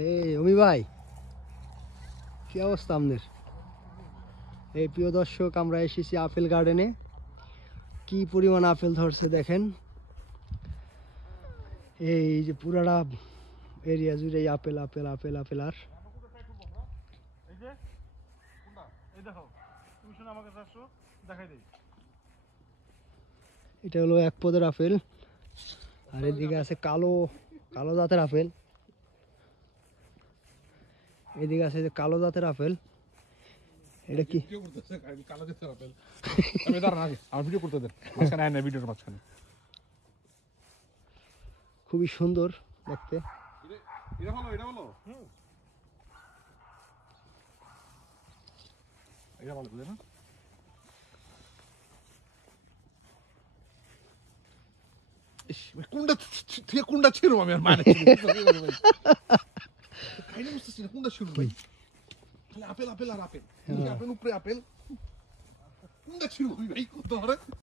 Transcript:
এই অমি ভাই, কি অবস্থা আপনার? এই প্রিয় দর্শক, আমরা এসেছি আপেল গার্ডেনে। কি পরিমাণ আপেল ধরছে দেখেন। এই যে পুরাটা এরিয়া জুড়ে আপেল আপেল আপেল আপেল। আর এটা হলো এক পদের আপেল। আর এদিকে আছে কালো কালো জাতের আপেল। এদিকে আছে যে কালো জাতের আপেল। এটা কি কালো জাতের আপেল? আমি দাঁড়ান আগে আমার ভিডিও করতে দেন, মাঝখানে আয় না, ভিডিওর মাঝখানে। খুবই সুন্দর দেখতে। এটা ভালো, এটা ভালো। এটা ভালো না? কোনটা থেকে কোনটা ছিল আমি আর মানে খাইনি, বুঝতেছি না কোনটা ছিল ভাই। খালি আপেল আপেল আর আপেল, আপেল উপরে আপেল। কোনটা ছিল ভাই কত ধরে